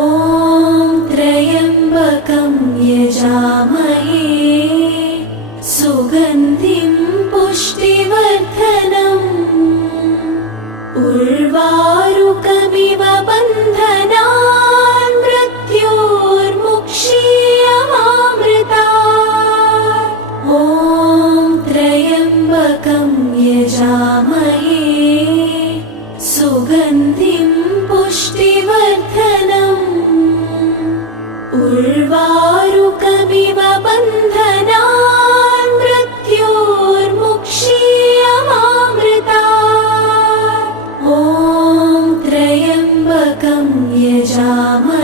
ॐ त्र्यम्बकं यजामहे सुगन्धिं पुष्टिवर्धनम् उर्वारुकमिव बन्धनान् मृत्योर्मुक्षीयमामृतात्। ॐ त्र्यम्बकं यजामहे सुगन्धिं पुष्टिवर्धनम् उर्वारुकमिव बन्धनान् मृत्योर्मुक्षीयमामृतात्। ॐ त्र्यम्बकं यजामहे